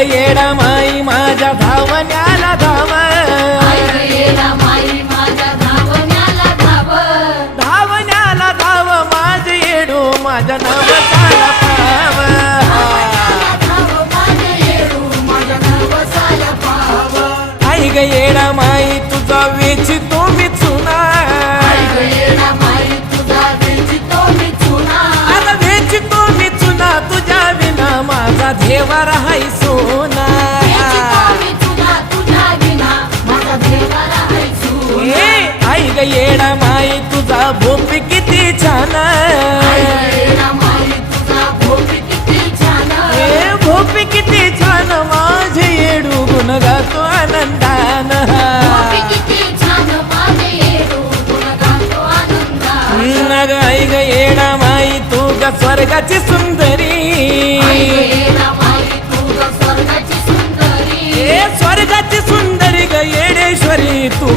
येडा माई माझ्या धावण्याला धाव. धावण्याला धाव माझ येडू माझ्या नावाला पाव. आई ग येडा माई तुझा वेची देवा राहाय सोना. ए आई ग येडा माई तुझा भोपी किती छान ए भोपी किती छान माझे येडू गुण गातो आनंदान नग आई ग येडा माई तू ग स्वर्गाची सुंदरी.